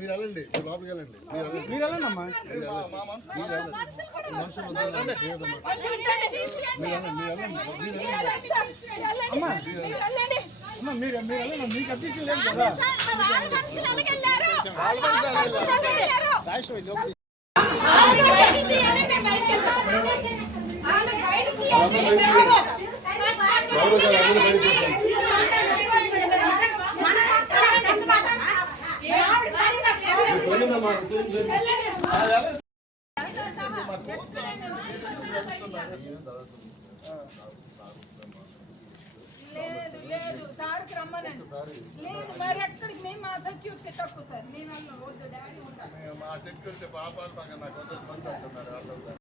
మీరు వెళ్ళండి, లోపలికి వెళ్ళండి, మీరు వెళ్ళండి అమ్మా. మనుషులు మీరు వెళ్ళండి, మీకు అబ్జెక్షన్ లేదు కదా. లేదు లేదు సార్కి రమ్మనండి. లేదు మరి ఎక్కడికి మేము మా సెక్యూరిటీ తక్కువ సార్. మేము వద్దు డాడీ ఉంటారు. మా సెక్యూరిటీ పాపాలు పక్కన నాకు వద్దు మంది అంటున్నారు.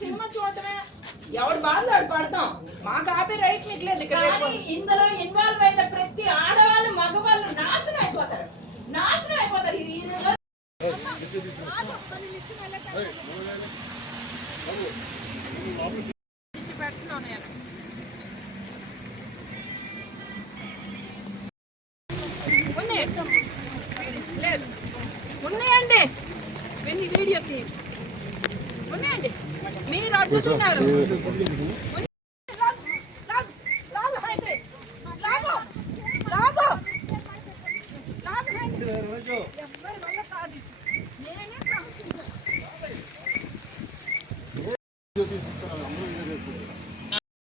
సినిమా చూడటమే ఎవరు బాధ పడతాం. మాకు ఆపే రైట్ మీకు లేదు. ఇందులో ఇన్వాల్వ్ అయిన ప్రతి ఆడవాళ్ళు మగవాళ్ళు నాశనం అయిపోతారు. లేదు ఉన్నాయండి, వెళ్ళి వీడియో ఉన్నాయండి. మీరు అడ్డుతున్నారు. ఎవరి వల్ల కాదు. నేనే